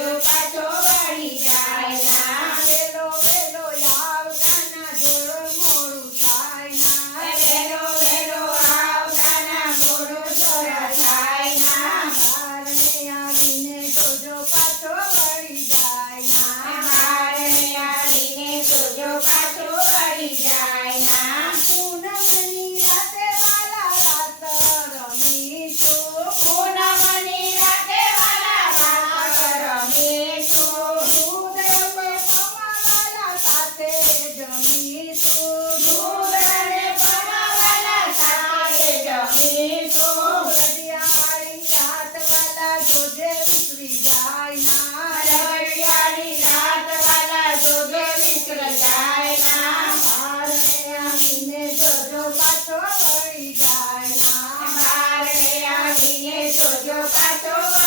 Back up. Eu meu.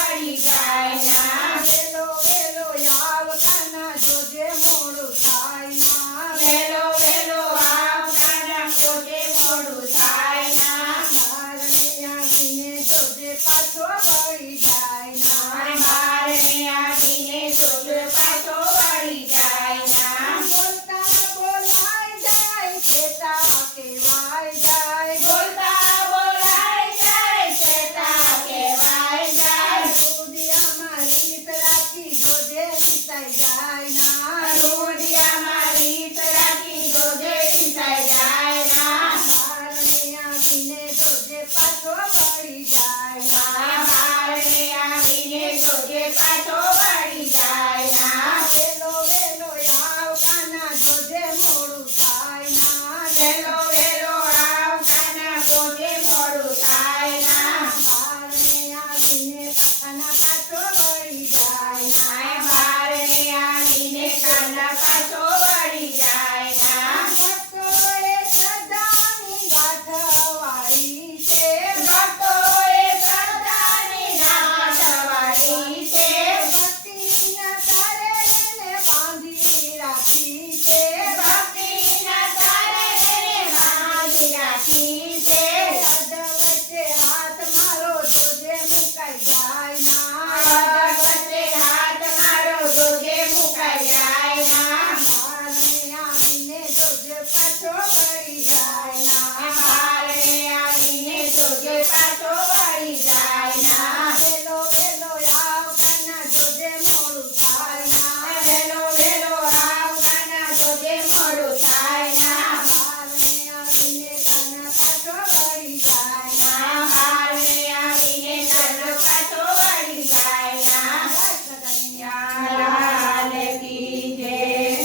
ประชาชน